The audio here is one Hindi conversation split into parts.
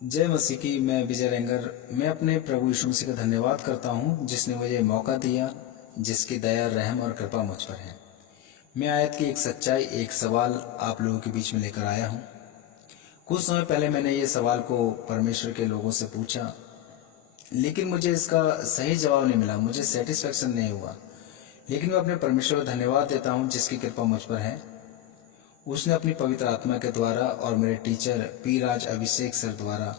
जय मसीह की। मैं विजय रेंगर। मैं अपने प्रभु यीशु मसीह का धन्यवाद करता हूँ जिसने मुझे मौका दिया, जिसकी दया, रहम और कृपा मुझ पर है। मैं आयत की एक सच्चाई, एक सवाल आप लोगों के बीच में लेकर आया हूँ। कुछ समय पहले मैंने ये सवाल को परमेश्वर के लोगों से पूछा, लेकिन मुझे इसका सही जवाब नहीं मिला, मुझे सेटिस्फेक्शन नहीं हुआ। लेकिन मैं अपने परमेश्वर को धन्यवाद देता हूँ जिसकी कृपा मुझ पर है। उसने अपनी पवित्र आत्मा के द्वारा और मेरे टीचर पी राज अभिषेक सर द्वारा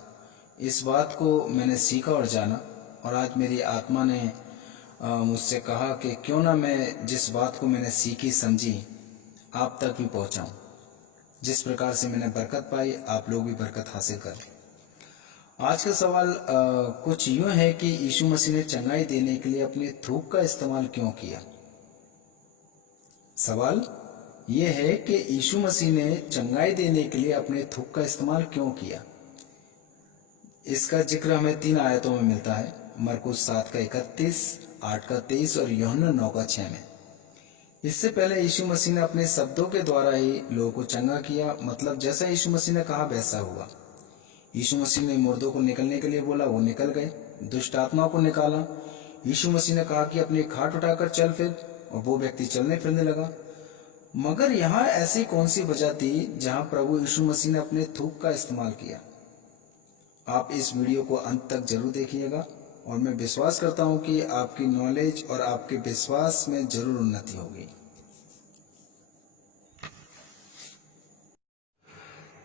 इस बात को मैंने सीखा और जाना, और आज मेरी आत्मा ने मुझसे कहा कि क्यों ना मैं जिस बात को मैंने सीखी समझी आप तक भी पहुंचाऊं। जिस प्रकार से मैंने बरकत पाई, आप लोग भी बरकत हासिल करें। आज का सवाल कुछ यूं है कि यीशु मसीह ने चंगाई देने के लिए अपनी थूक का इस्तेमाल क्यों किया। सवाल ये है कि यीशु मसीह ने चंगाई देने के लिए अपने थूक का इस्तेमाल क्यों किया। इसका जिक्र हमें 3 आयतों में मिलता है, मरकुस 7 का 31, 8 का 23 और यूहन्ना 9 का 6 में। इससे पहले यीशु मसीह ने अपने शब्दों के द्वारा ही लोगों को चंगा किया, मतलब जैसा यीशु मसीह ने कहा वैसा हुआ। यीशु मसीह ने मुर्दों को निकलने के लिए बोला, वो निकल गए। दुष्ट आत्माओं को निकाला। यीशु मसीह ने कहा कि अपनी खाट उठाकर चल फिर, और वो व्यक्ति चलने फिरने लगा। मगर यहाँ ऐसी कौन सी वजह थी जहां प्रभु यीशु मसीह ने अपने थूक का इस्तेमाल किया। आप इस वीडियो को अंत तक जरूर देखिएगा, और मैं विश्वास करता हूं कि आपकी नॉलेज और आपके विश्वास में जरूर उन्नति होगी।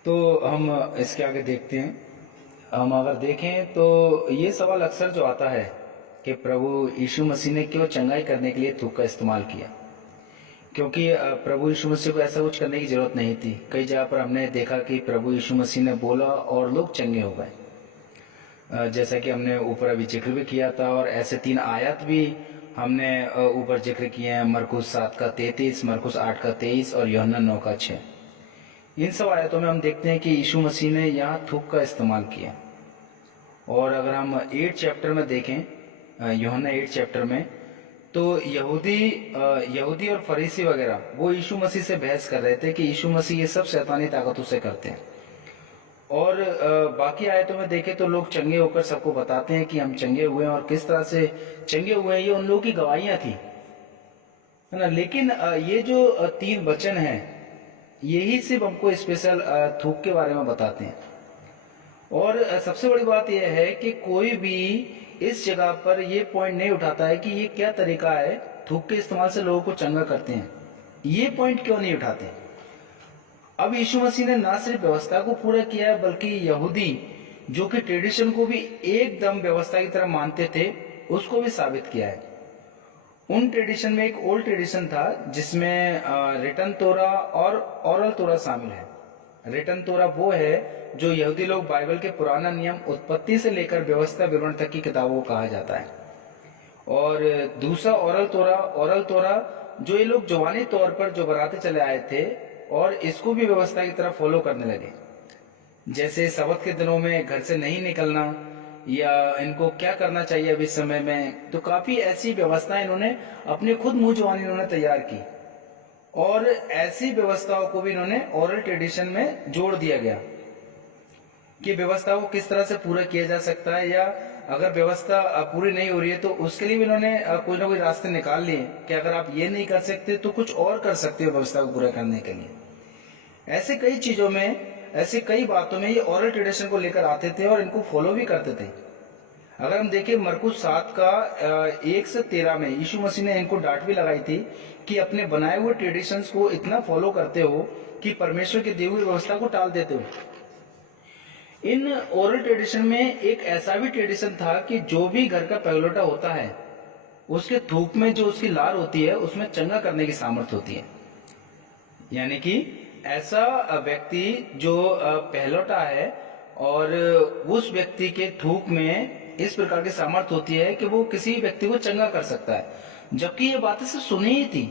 तो हम इसके आगे देखते हैं। हम अगर देखें तो ये सवाल अक्सर जो आता है कि प्रभु यीशु मसीह ने क्यों चंगाई करने के लिए थूक का इस्तेमाल किया, क्योंकि प्रभु यीशु मसीह को ऐसा कुछ करने की जरूरत नहीं थी। कई जगह पर हमने देखा कि प्रभु यीशु मसीह ने बोला और लोग चंगे हो गए, जैसा कि हमने ऊपर अभी जिक्र भी किया था। और ऐसे 3 आयत भी हमने ऊपर जिक्र किए हैं, मरकुस 7 का 33, मरकुस 8 का 23 और यूहन्ना 9 का 6। इन सब आयतों में हम देखते हैं कि यीशु मसीह ने यहाँ थूक का इस्तेमाल किया। और अगर हम 8 चैप्टर में देखें, यूहन्ना 8 चैप्टर में, तो यहूदी और फरीसी वगैरह वो यीशु मसीह से बहस कर रहे थे कि यीशु मसीह ये सब शैतानी ताकतों से करते हैं। और बाकी आयतों में देखें तो लोग चंगे होकर सबको बताते हैं कि हम चंगे हुए हैं, और किस तरह से चंगे हुए हैं ये उन लोगों की गवाहियां थी, है ना। लेकिन ये जो 3 वचन हैं यही सिर्फ हमको स्पेशल थूक के बारे में बताते हैं। और सबसे बड़ी बात यह है कि कोई भी इस जगह पर ये पॉइंट नहीं उठाता है कि ये क्या तरीका है थूक के इस्तेमाल से लोगों को चंगा करते हैं। ये पॉइंट क्यों नहीं उठाते। अब यीशु मसीह ने ना सिर्फ व्यवस्था को पूरा किया है, बल्कि यहूदी जो कि ट्रेडिशन को भी एकदम व्यवस्था की तरह मानते थे, उसको भी साबित किया है। उन ट्रेडिशन में एक ओल्ड ट्रेडिशन था जिसमें रिटन तोरा और ओरल तोरा शामिल है। रिटन तोरा वो है जो यहूदी लोग बाइबल के पुराना नियम उत्पत्ति से लेकर व्यवस्था विवरण तक की किताबों को कहा जाता है। और दूसरा ओरल तोरा जो ये लोग जवानी तौर पर जो बनाते चले आए थे, और इसको भी व्यवस्था की तरह फॉलो करने लगे। जैसे सबत के दिनों में घर से नहीं निकलना, या इनको क्या करना चाहिए अभी समय में, तो काफी ऐसी व्यवस्था इन्होंने अपने खुद मुंह जवानी इन्होंने तैयार की। और ऐसी व्यवस्थाओं को भी इन्होंने ओरल ट्रेडिशन में जोड़ दिया गया कि व्यवस्था को किस तरह से पूरा किया जा सकता है, या अगर व्यवस्था पूरी नहीं हो रही है तो उसके लिए भी इन्होंने कोई ना कोई रास्ते निकाल लिए कि अगर आप ये नहीं कर सकते तो कुछ और कर सकते हो व्यवस्था को पूरा करने के लिए। ऐसे कई चीजों में, ऐसी कई बातों में ये ओरल ट्रेडिशन को लेकर आते थे और इनको फॉलो भी करते थे। अगर हम देखें मरकुस 7 का 1 से 13 में यीशु मसीह ने इनको डांट भी लगाई थी कि अपने बनाए हुए ट्रेडिशंस को इतना फॉलो करते हो कि परमेश्वर की दी हुई व्यवस्था को टाल देते हो। इन ओरल ट्रेडिशन में एक ऐसा भी ट्रेडिशन था कि जो भी घर का पहलौठा होता है उसके थूक में जो उसकी लार होती है उसमें चंगा करने की सामर्थ्य होती है। यानी कि ऐसा व्यक्ति जो पहलौठा है और उस व्यक्ति के थूक में इस प्रकार की सामर्थ्य होती है कि वो किसी व्यक्ति को चंगा कर सकता है। जबकि ये बातें सिर्फ सुनी ही थी,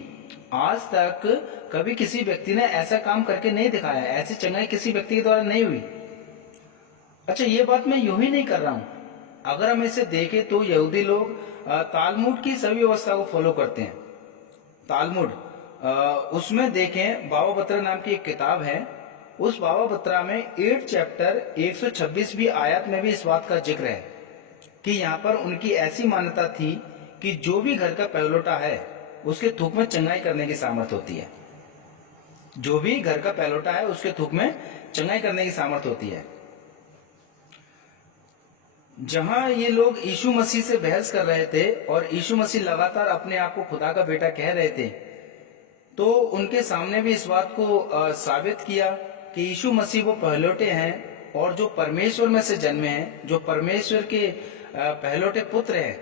आज तक कभी किसी व्यक्ति ने ऐसा काम करके नहीं दिखाया, ऐसी चंगाई किसी व्यक्ति के द्वारा नहीं हुई। अच्छा, ये बात मैं यूं ही नहीं कर रहा हूं। अगर हम इसे देखें तो यहूदी लोग तालमुड की सभी व्यवस्था को फॉलो करते हैं। तालमुड उसमें देखें, बाबा बतरा नाम की एक किताब है, उस बाबा बत्रा में 8 चैप्टर 126वीं आयत में भी इस बात का जिक्र है कि यहाँ पर उनकी ऐसी मान्यता थी कि जो भी घर का पहलोटा है उसके थूक में चंगाई करने की सामर्थ्य होती है। जो भी घर का पहलोटा है उसके थूक में चंगाई करने की सामर्थ्य होती है। जहां ये लोग यीशु मसीह से बहस कर रहे थे और यीशु मसीह लगातार अपने आप को खुदा का बेटा कह रहे थे, तो उनके सामने भी इस बात को साबित किया कि यीशु मसीह वो पहलोटे हैं और जो परमेश्वर में से जन्मे हैं, जो परमेश्वर के पहलोटे पुत्र हैं,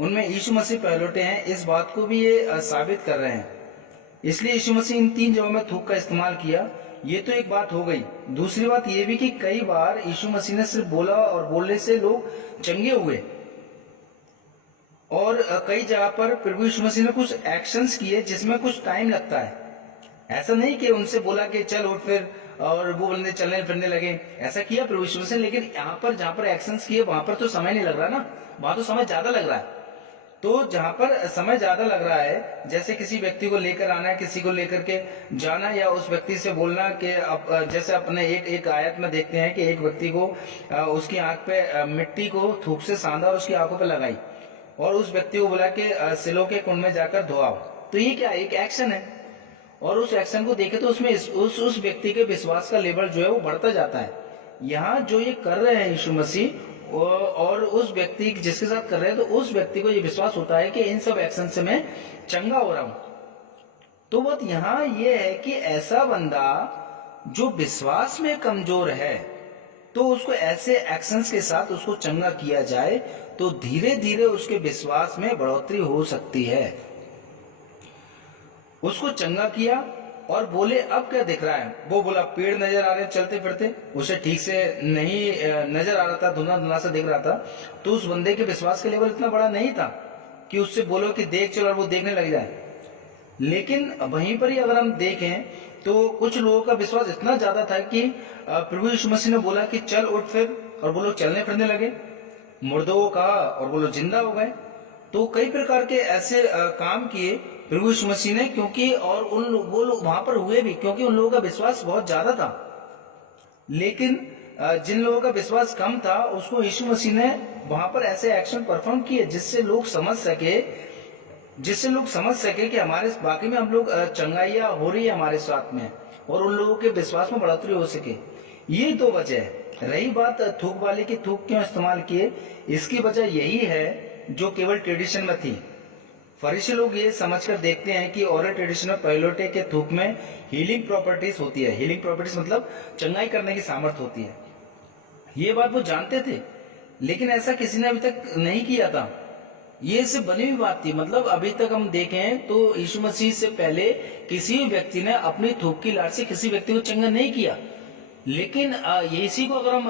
उनमें यीशु मसीह पहलोटे हैं। इस बात को भी ये साबित कर रहे हैं। इसलिए यीशु मसीह इन 3 जगहों में थूक का इस्तेमाल किया। ये तो एक बात हो गई। दूसरी बात ये भी कि कई बार यीशु मसीह ने सिर्फ बोला और बोलने से लोग चंगे हुए, और कई जगह पर प्रभु यीशु मसीह ने कुछ एक्शंस किए जिसमें कुछ टाइम लगता है। ऐसा नहीं कि उनसे बोला कि चल उठ फिर, और वो बंदे चलने फिरने लगे। ऐसा किया प्रभु यीशु मसीह, लेकिन यहाँ पर जहाँ पर एक्शंस किए वहां पर तो समय नहीं लग रहा ना, वहां तो समय ज्यादा लग रहा है। तो जहां पर समय ज्यादा लग रहा है, जैसे किसी व्यक्ति को लेकर आना है, किसी को लेकर के जाना, या उस व्यक्ति से बोलना कि जैसे अपने एक आयत में देखते हैं कि एक व्यक्ति को उसकी आंख पे मिट्टी को थूक से सांधा और उसकी आंखों पे लगाई और उस व्यक्ति को बोला कि सिलो के कुंड में जाकर धोआओ। तो ये क्या, एक एक्शन है। और उस एक्शन को देखे तो उसमें उस व्यक्ति के विश्वास का लेवल जो है वो बढ़ता जाता है। यहाँ जो ये कर रहे हैं यीशु मसीह, और उस व्यक्ति जिसके साथ कर रहे हैं, तो उस व्यक्ति को ये विश्वास होता है कि इन सब एक्शन से मैं चंगा हो रहा हूं। तो बात यहाँ ये है कि ऐसा बंदा जो विश्वास में कमजोर है, तो उसको ऐसे एक्शंस के साथ उसको चंगा किया जाए तो धीरे धीरे उसके विश्वास में बढ़ोतरी हो सकती है। उसको चंगा किया और बोले अब क्या दिख रहा है, वो बोला पेड़ नजर आ रहे चलते फिरते, उसे ठीक से नहीं नजर आ रहा था, धुंधला धुंधला सा दिख रहा था। तो उस बंदे के विश्वास का लेवल इतना बड़ा नहीं था कि उससे बोलो कि देख चल और वो देखने लग जाए। लेकिन वहीं पर ही अगर हम देखें तो कुछ लोगों का विश्वास इतना ज्यादा था कि प्रभु यीशु मसीह ने बोला कि चल उठ फिर, और वो लोग चलने फिरने लगे। मुर्दों को कहा और वो लोग जिंदा हो गए। तो कई प्रकार के ऐसे काम किए प्रभु यीशु मसीह ने, क्योंकि और वो लोग वहां पर हुए भी क्योंकि उन लोगों का विश्वास बहुत ज्यादा था। लेकिन जिन लोगों का विश्वास कम था उसको यीशु मसीह ने वहां पर ऐसे एक्शन परफॉर्म किए जिससे लोग समझ सके कि हमारे बाकी में हम लोग चंगाइया हो रही है हमारे साथ में, और उन लोगों के विश्वास में बढ़ोतरी हो सके। ये दो वजह है। रही बात थूक वाले की, थूक क्यों इस्तेमाल किए, इसकी वजह यही है जो केवल ट्रेडिशन में थी। फरीसी लोग ये समझकर देखते हैं कि ओरल ट्रेडिशन में पहलोटे के थूक में हीलिंग प्रॉपर्टीज होती है। हीलिंग प्रॉपर्टीज मतलब चंगाई करने की सामर्थ्य होती है। ये बात वो जानते थे, लेकिन ऐसा किसी ने अभी तक नहीं किया था। ये सिर्फ बनी हुई बात थी। मतलब अभी तक हम देखें तो यीशु मसीह से पहले किसी व्यक्ति ने अपनी थूक की लाट से किसी व्यक्ति को चंगा नहीं किया। लेकिन इसी को अगर हम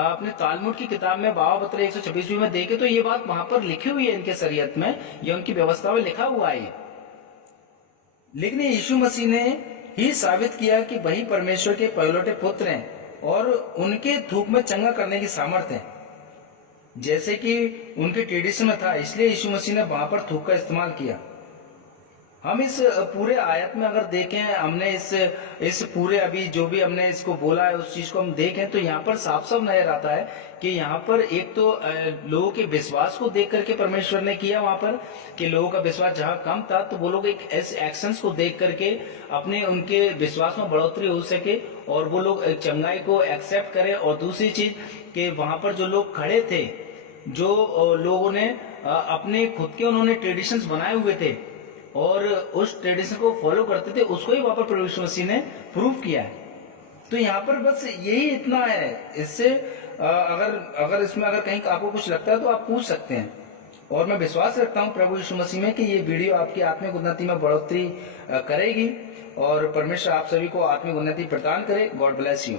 अपने तालमुड की किताब में बाबा बत्रा 126वीं में देखे तो ये बात वहां पर लिखी हुई है, इनके शरीयत में या उनकी व्यवस्था में लिखा हुआ है। लेकिन यीशु मसीह ने ही साबित किया कि वही परमेश्वर के पहलोटे पुत्र हैं और उनके थूक में चंगा करने की सामर्थ्य है, जैसे कि उनके ट्रेडिशन में था। इसलिए यीशु मसीह ने वहां पर थूक का इस्तेमाल किया। हम इस पूरे आयत में अगर देखें, हमने इस पूरे अभी जो भी हमने इसको बोला है उस चीज को हम देखें तो यहाँ पर साफ साफ नजर आता है कि यहाँ पर एक तो लोगों के विश्वास को देख करके परमेश्वर ने किया वहां पर कि लोगों का विश्वास जहाँ कम था तो वो लोग एक ऐसे एक्शंस को देख करके अपने उनके विश्वास में बढ़ोतरी हो सके और वो लोग चंगाई को एक्सेप्ट करें। और दूसरी चीज कि वहां पर जो लोग खड़े थे, जो लोगों ने अपने खुद के उन्होंने ट्रेडिशंस बनाए हुए थे और उस ट्रेडिशन को फॉलो करते थे, उसको ही वहां पर प्रभु यीशु मसीह ने प्रूव किया है। तो यहाँ पर बस यही इतना है। इससे अगर इसमें अगर कहीं आपको कुछ लगता है तो आप पूछ सकते हैं। और मैं विश्वास रखता हूँ प्रभु यीशु मसीह में कि ये वीडियो आपकी आत्मिक उन्नति में बढ़ोतरी करेगी और परमेश्वर आप सभी को आत्मिक उन्नति प्रदान करे। God bless you.